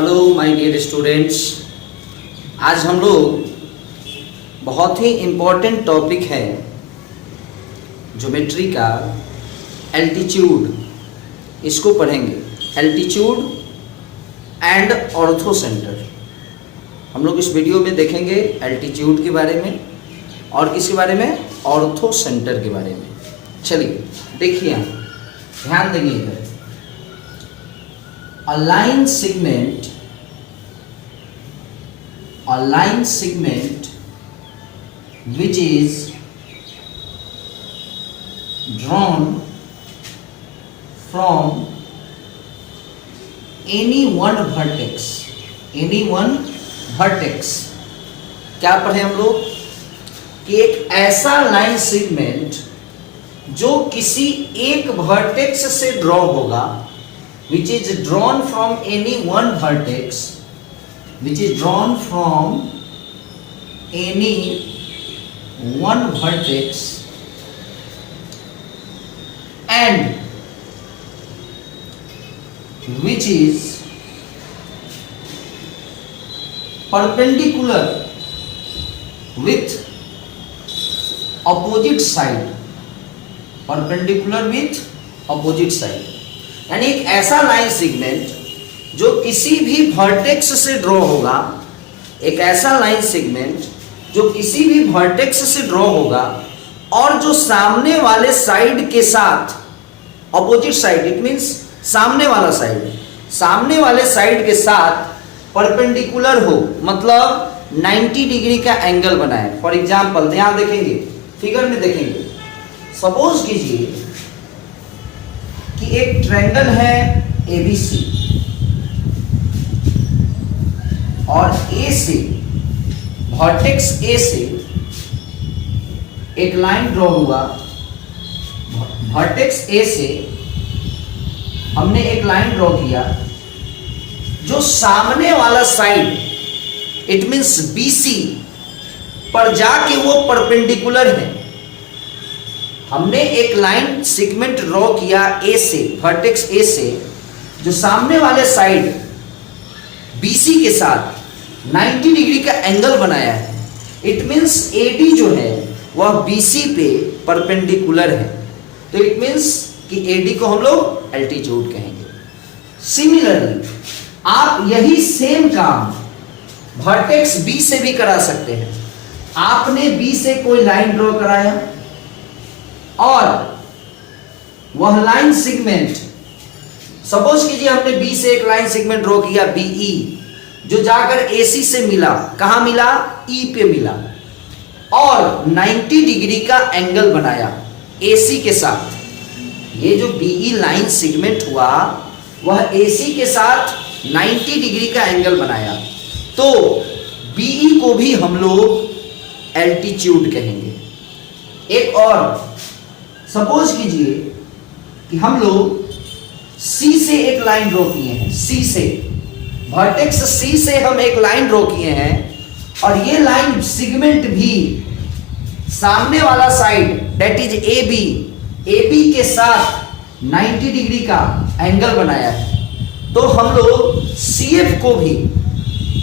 Hello my dear students. आज हम लोग बहुत ही इम्पोर्टेंट टॉपिक है ज्योमेट्री का एल्टीट्यूड, इसको पढ़ेंगे। एल्टीट्यूड एंड ऑर्थो सेंटर हम लोग इस वीडियो में देखेंगे। एल्टीट्यूड के बारे में और किसके बारे में? ऑर्थो सेंटर के बारे में। चलिए देखिए, ध्यान देंगे इधर। A line segment which is drawn from any one vertex, क्या पढ़े हम लोग कि एक ऐसा लाइन सेगमेंट जो किसी एक वर्टेक्स से ड्रॉ होगा, which is drawn from any one vertex, and which is perpendicular with opposite side, यानी एक ऐसा लाइन सेगमेंट जो किसी भी वर्टेक्स से ड्रॉ होगा, और जो सामने वाले साइड के साथ ऑपोजिट साइड, इट मींस सामने वाले साइड के साथ परपेंडिकुलर हो, मतलब 90 डिग्री का एंगल बनाए। फॉर एग्जांपल ध्यान देखेंगे, फिगर में देखेंगे। सपोज कीजिए कि एक ट्रायंगल है ABC और A से, वर्टेक्स A से एक लाइन ड्रॉ हुआ। वर्टेक्स A से हमने एक लाइन ड्रॉ किया जो सामने वाला साइड, इट मींस BC पर जाके वो परपेंडिकुलर है। हमने एक लाइन सेगमेंट ड्रॉ किया A से, वर्टेक्स A से, जो सामने वाले साइड BC के साथ 90 डिग्री का एंगल बनाया है। इट मींस AD जो है वह BC पे परपेंडिकुलर है, तो इट मींस कि AD को हम लोग एल्टीट्यूड कहेंगे। सिमिलरली आप यही सेम काम वर्टेक्स B से भी करा सकते हैं। आपने B से कोई लाइन ड्रॉ कराया और वह लाइन सेगमेंट, सपोज कीजिए हमने B से एक लाइन सेगमेंट ड्रॉ किया BE, जो जाकर AC से मिला। कहां मिला? E पे मिला, और 90 डिग्री का एंगल बनाया AC के साथ। ये जो BE लाइन सेगमेंट हुआ वह AC के साथ 90 डिग्री का एंगल बनाया, तो BE को भी हम लोग एल्टीट्यूड कहेंगे। एक और, सपोज कीजिए कि हम लोग C से एक लाइन ड्रॉ किए हैं, C से, वर्टेक्स C से हम एक लाइन ड्रॉ किए हैं, और ये लाइन सेगमेंट भी सामने वाला साइड दैट इज AB के साथ 90 डिग्री का एंगल बनाया है, तो हम लोग CF को भी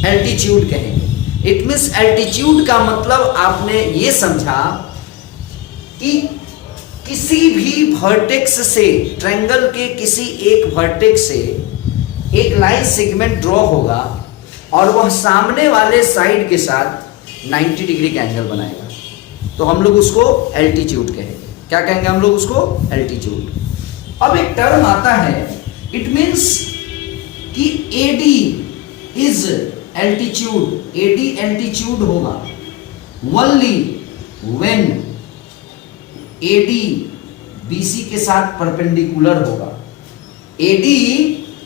एल्टीट्यूड कहेंगे। इट मींस एल्टीट्यूड का मतलब आपने ये समझा कि किसी भी वर्टेक्स से, ट्रायंगल के किसी एक वर्टेक्स से एक लाइन सेगमेंट ड्रॉ होगा और वह सामने वाले साइड के साथ 90 डिग्री का एंगल बनाएगा, तो हम लोग उसको एल्टीट्यूड कहेंगे। क्या कहेंगे हम लोग उसको? एल्टीट्यूड। अब एक टर्म आता है, इट मींस कि AD is altitude, AD altitude होगा ओनली व्हेन AD BC के साथ परपेंडिकुलर होगा। AD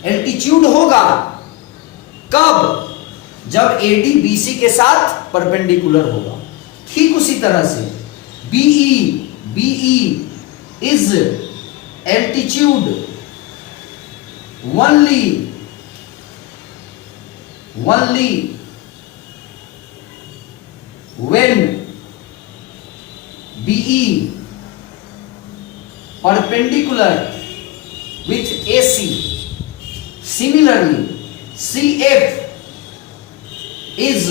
एल्टीट्यूड होगा कब? जब AD BC के साथ परपेंडिकुलर होगा। ठीक उसी तरह से BE is altitude only when BE perpendicular with AC. Similarly CF is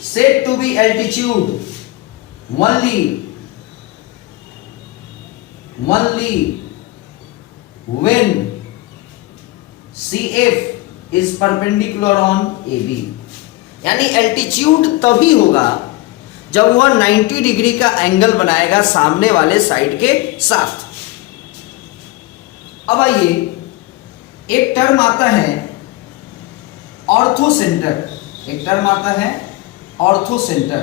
said to be altitude only when CF is perpendicular on AB। यानी एल्टीट्यूड तभी होगा जब वह 90 डिग्री का एंगल बनाएगा सामने वाले साइड के साथ। अब आइए, एक टर्म आता है ऑर्थोसेंटर, एक टर्म आता है ऑर्थोसेंटर।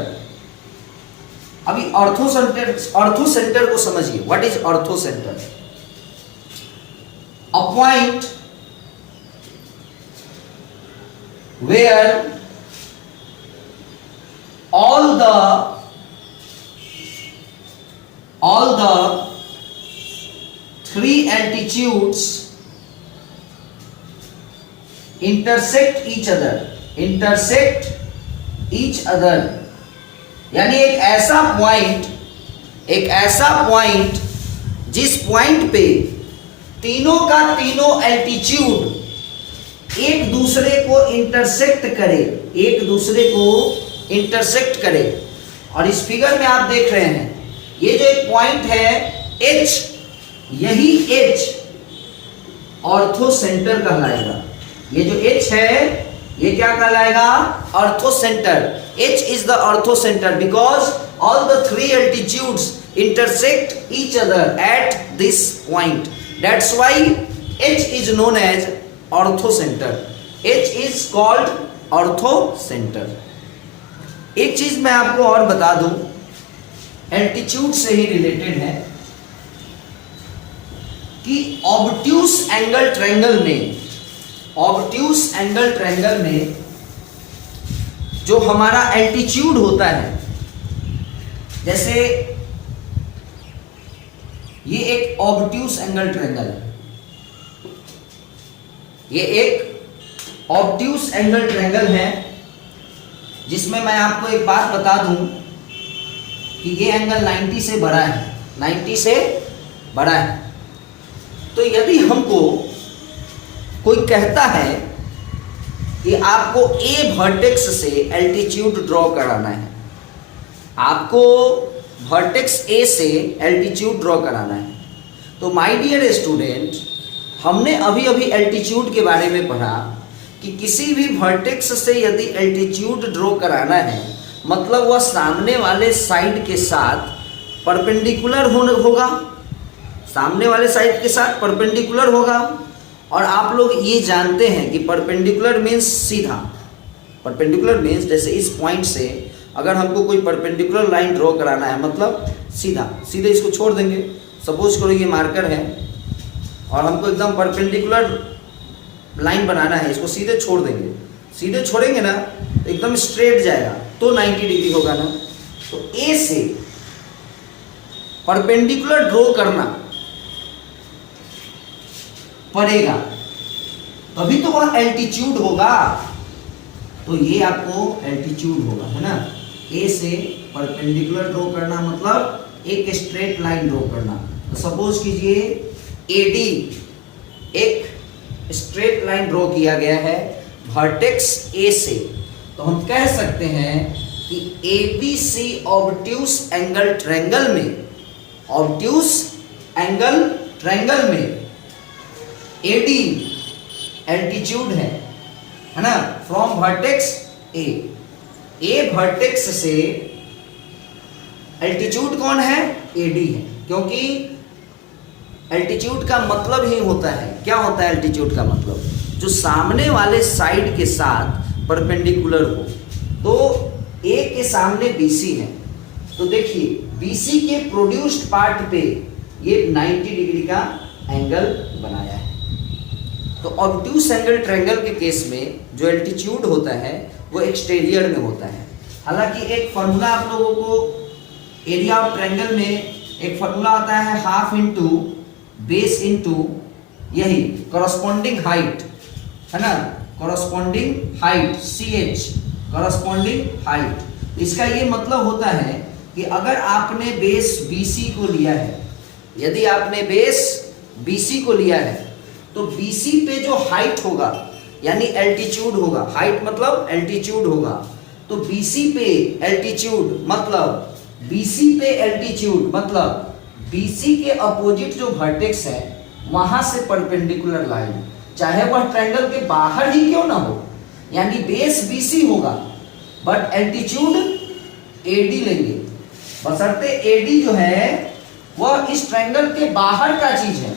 अभी ऑर्थोसेंटर को समझिए। What is orthocentre? A point where all the three altitudes intersect each other। यानी एक ऐसा पॉइंट जिस पॉइंट पे तीनों का तीनों एल्टीट्यूड एक दूसरे को इंटरसेक्ट करे। और इस फिगर में आप देख रहे हैं, ये जो एक पॉइंट है H, यही H ऑर्थोसेंटर कहलाएगा। ये जो H है ये क्या कहलाएगा? ऑर्थोसेंटर। H is the orthocenter because all the three altitudes intersect each other at this point. That's why H is known as orthocenter. H is called orthocenter। एक चीज मैं आपको और बता दूं, एल्टीट्यूड से ही रिलेटेड है, कि ऑब्ट्यूस एंगल ट्रायंगल में जो हमारा एल्टीट्यूड होता है, जैसे ये एक ऑब्ट्यूस एंगल ट्रायंगल है, ये एक ऑब्ट्यूस एंगल ट्रायंगल है, जिसमें मैं आपको एक बात बता दूं कि ये एंगल 90 से बड़ा है। तो यदि हमको कोई कहता है कि आपको ए वर्टेक्स से एल्टीट्यूड ड्रॉ कराना है, तो माय डियर स्टूडेंट, हमने अभी एल्टीट्यूड के बारे में पढ़ा कि किसी भी वर्टेक्स से यदि एल्टीट्यूड ड्रॉ कराना है, मतलब वह सामने वाले साइड के साथ परपेंडिकुलर होगा। और आप लोग ये जानते हैं कि परपेंडिकुलर मीन्स सीधा। परपेंडिकुलर मीन्स जैसे इस पॉइंट से अगर हमको कोई परपेंडिकुलर लाइन ड्रॉ कराना है, मतलब सीधे इसको छोड़ देंगे। सपोज करो ये मार्कर है और हमको एकदम परपेंडिकुलर लाइन बनाना है, इसको सीधे छोड़ देंगे। सीधे छोड़ेंगे ना तो एकदम स्ट्रेट जाएगा, तो 90 डिग्री होगा ना। तो ए से परपेंडिकुलर ड्रॉ करना पड़ेगा, तभी तो वह एल्टीट्यूड होगा। तो ये आपको एल्टीट्यूड होगा, है ना। ए से परपेंडिकुलर ड्रॉ करना मतलब एक स्ट्रेट लाइन ड्रॉ करना। तो सपोज कीजिए एडी एक स्ट्रेट लाइन ड्रॉ किया गया है वर्टेक्स ए से, तो हम कह सकते हैं कि एबीसी ऑब्ट्यूस एंगल ट्रायंगल में एडी एल्टीट्यूड है ना, फ्रॉम वर्टेक्स ए वर्टेक्स से एल्टीट्यूड कौन है? एडी है। क्योंकि एल्टीट्यूड का मतलब ही होता है, क्या होता है एल्टीट्यूड का मतलब? जो सामने वाले साइड के साथ परपेंडिकुलर हो। तो ए के सामने बीसी है, तो देखिए बीसी के प्रोड्यूस्ड पार्ट पे ये 90 डिग्री का एंगल बनाया है। तो ऑब्ट्यूस एंगल ट्रायंगल के केस में जो एल्टीट्यूड होता है वो एक्सटीरियर में होता है। हालांकि एक फॉर्मूला आप लोगों को एरिया ऑफ ट्रायंगल में एक फॉर्मूला आता है, हाफ इंटू बेस इंटू यही करस्पॉन्डिंग हाइट, है ना, corresponding height CH, corresponding height. इसका ये मतलब होता है कि अगर आपने बेस BC को लिया है, यदि आपने बेस BC को लिया है, तो BC पे जो हाइट होगा यानी एल्टीट्यूड होगा, हाइट मतलब एल्टीट्यूड होगा। तो BC पे एल्टीट्यूड मतलब BC के अपोजिट जो वर्टेक्स है वहां से परपेंडिकुलर लाइन, चाहे वह ट्रायंगल के बाहर ही क्यों ना हो, यानी बेस BC होगा बट एल्टीट्यूड AD लेंगे, बशर्ते AD जो है वह इस ट्रायंगल के बाहर का चीज है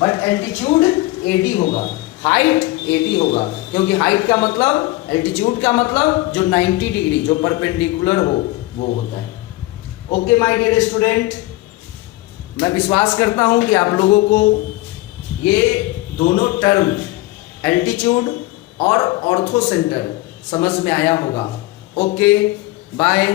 बट एल्टीट्यूड AD होगा, हाइट AD होगा, क्योंकि हाइट का मतलब, एल्टीट्यूड का मतलब जो 90 डिग्री जो परपेंडिकुलर हो वो होता है। ओके माय डियर स्टूडेंट, मैं विश्वास करता हूं कि आप लोगों को ये दोनों टर्म एल्टीट्यूड और ऑर्थोसेंटर समझ में आया होगा। Okay bye.